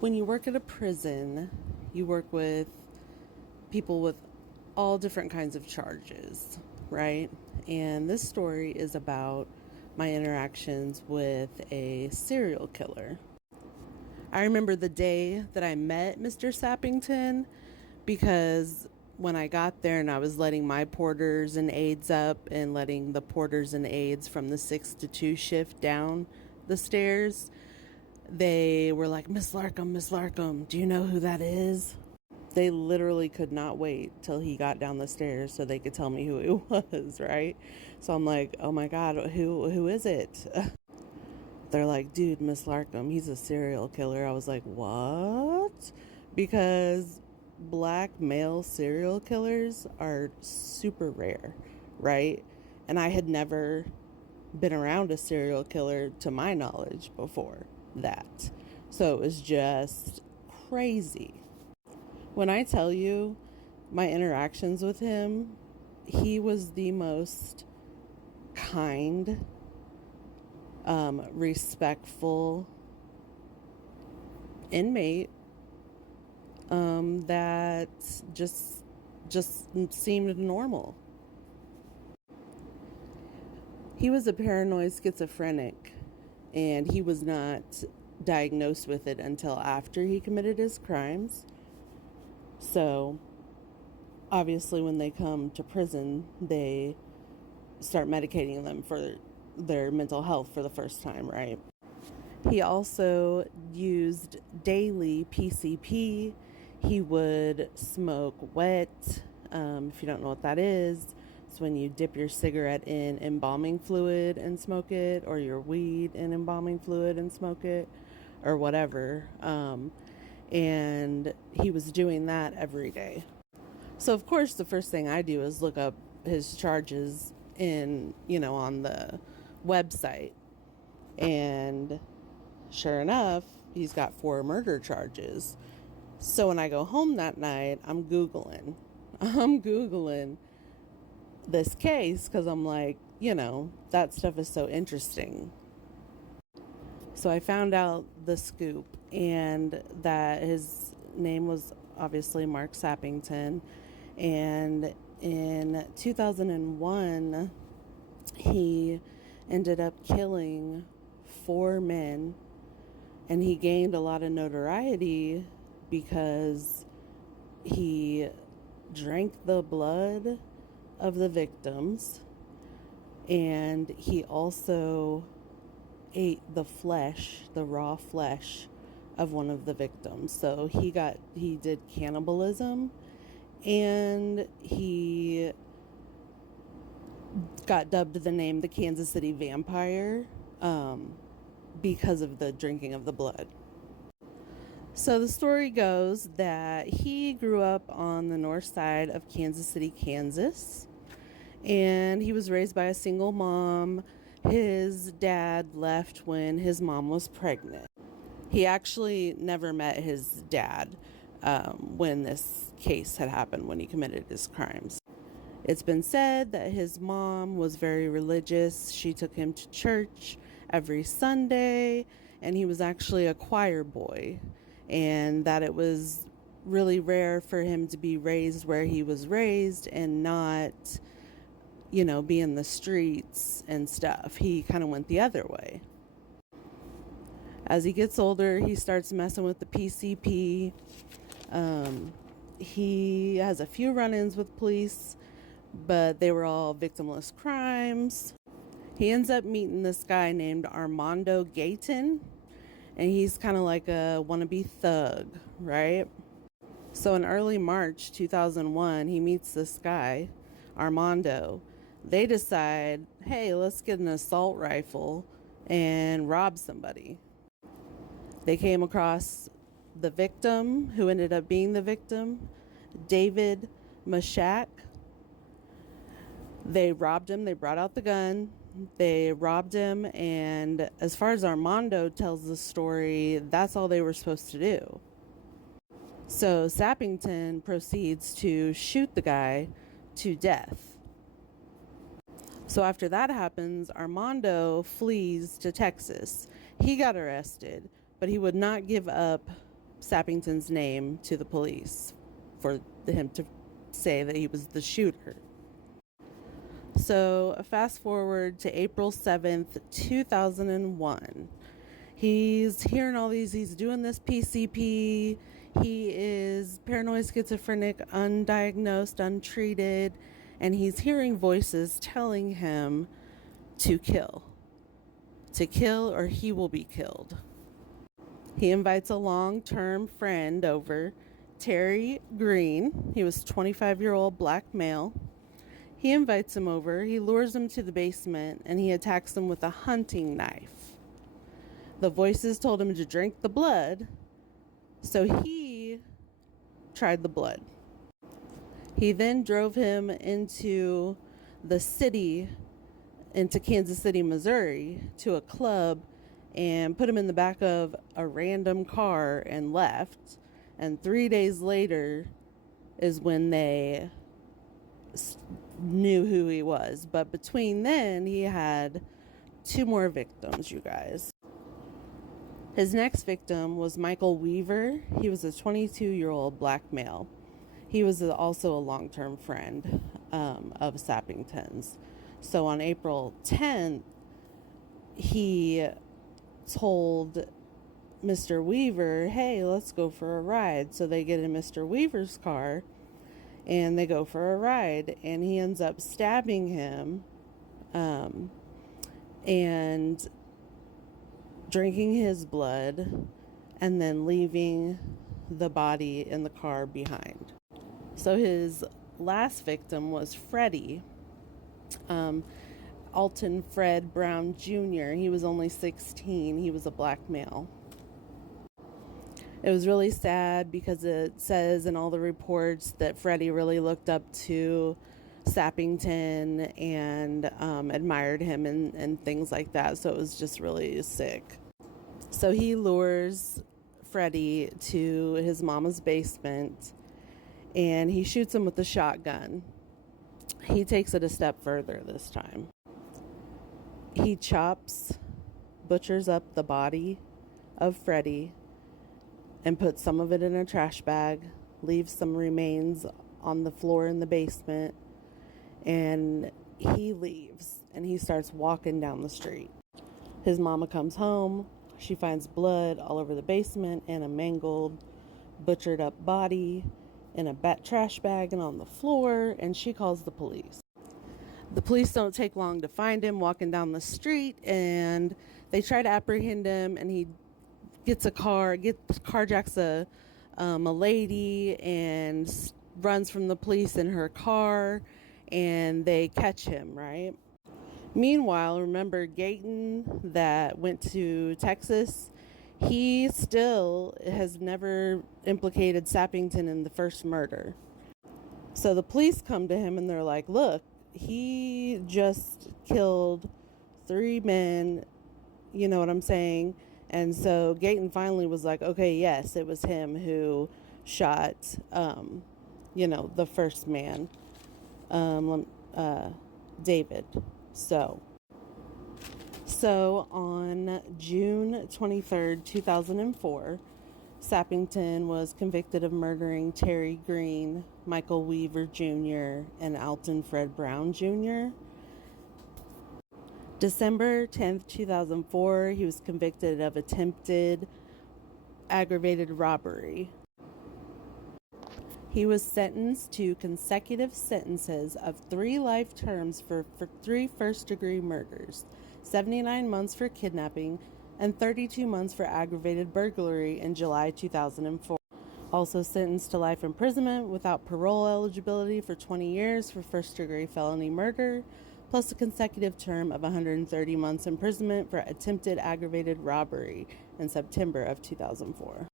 When you work at a prison, you work with people with all different kinds of charges, right? And this story is about my interactions with a serial killer. I remember the day that I met Mr. Sappington because when I got there and I was letting my porters and aides up and letting the porters and aides from the 6 to 2 shift down the stairs, they were like, Miss Larkham, do you know who that is? They literally could not wait till he got down the stairs so they could tell me who it was, right? So I'm like, oh my God, who is it? They're like, dude, Miss Larkham, he's a serial killer. I was like, what? Because black male serial killers are super rare, right? And I had never been around a serial killer to my knowledge before that. So it was just crazy. When I tell you my interactions with him, he was the most kind, respectful inmate that just seemed normal. He was a paranoid schizophrenic, and he was not diagnosed with it until after he committed his crimes. So obviously when they come to prison, they start medicating them for their mental health for the first time, right? He also used daily PCP. He would smoke wet. If you don't know what that is, it's when you dip your cigarette in embalming fluid and smoke it, or your weed in embalming fluid and smoke it, or whatever. And he was doing that every day. So of course the first thing I do is look up his charges on the website. And sure enough, he's got 4 murder charges. So when I go home that night, I'm Googling this case because I'm like, that stuff is so interesting. So I found out the scoop, and that his name was obviously Marc Sappington. And in 2001, he ended up killing 4 men, and he gained a lot of notoriety because he drank the blood of the victims, and he also ate the raw flesh of one of the victims. So he did cannibalism, and he got dubbed the name the Kansas City Vampire because of the drinking of the blood. So the story goes that he grew up on the north side of Kansas City, Kansas, and he was raised by a single mom. His dad left when his mom was pregnant. He actually never met his dad when this case had happened, when he committed his crimes. It's been said that his mom was very religious. She took him to church every Sunday, and he was actually a choir boy, and that it was really rare for him to be raised where he was raised and not, be in the streets and stuff. He kind of went the other way. As he gets older, he starts messing with the PCP. He has a few run-ins with police, but they were all victimless crimes. He ends up meeting this guy named Armando Gayton, and he's kind of like a wannabe thug, right? So in early March 2001, he meets this guy, Armando. They decide, hey, let's get an assault rifle and rob somebody. They came across the victim, who ended up being the victim, David Mashak. They robbed him. They brought out the gun. They robbed him. And as far as Armando tells the story, that's all they were supposed to do. So Sappington proceeds to shoot the guy to death. So after that happens, Armando flees to Texas. He got arrested, but he would not give up Sappington's name to the police for him to say that he was the shooter. So fast forward to April 7th, 2001. He's hearing all these, he's doing this PCP. He is paranoid schizophrenic, undiagnosed, untreated, and he's hearing voices telling him to kill or he will be killed. He invites a long-term friend over, Terry Green. He was a 25-year-old black male. He invites him over, he lures him to the basement, and he attacks him with a hunting knife. The voices told him to drink the blood, so he tried the blood. He then drove him into the city, into Kansas City, Missouri, to a club and put him in the back of a random car and left. And 3 days later is when they knew who he was. But between then, he had 2 more victims, you guys. His next victim was Michael Weaver. He was a 22-year-old black male. He was also a long-term friend of Sappington's. So on April 10th, he told Mr. Weaver, hey, let's go for a ride. So they get in Mr. Weaver's car and they go for a ride, and he ends up stabbing him and drinking his blood and then leaving the body in the car behind. So his last victim was Freddie, Alton Fred Brown Jr. He was only 16. He was a black male. It was really sad because it says in all the reports that Freddie really looked up to Sappington and admired him and things like that. So it was just really sick. So he lures Freddie to his mama's basement and he shoots him with a shotgun. He takes it a step further this time. He butchers up the body of Freddie and puts some of it in a trash bag, leaves some remains on the floor in the basement, and he leaves and he starts walking down the street. His mama comes home. She finds blood all over the basement and a mangled, butchered up body in a trash bag and on the floor, and she calls the police. The police don't take long to find him walking down the street, and they try to apprehend him, and he carjacks a lady and runs from the police in her car, and they catch him, right? Meanwhile, remember Gayton that went to Texas? He still has never implicated Sappington in the first murder. So the police come to him and they're like, look, he just killed 3 men, you know what I'm saying? And so Gayton finally was like, okay, yes, it was him who shot, the first man, David. So on June 23rd, 2004, Sappington was convicted of murdering Terry Green, Michael Weaver Jr., and Alton Fred Brown Jr. December 10th, 2004, he was convicted of attempted aggravated robbery. He was sentenced to consecutive sentences of 3 life terms for 3 first-degree murders, 79 months for kidnapping, and 32 months for aggravated burglary in July 2004. Also sentenced to life imprisonment without parole eligibility for 20 years for first-degree felony murder, plus a consecutive term of 130 months imprisonment for attempted aggravated robbery in September of 2004.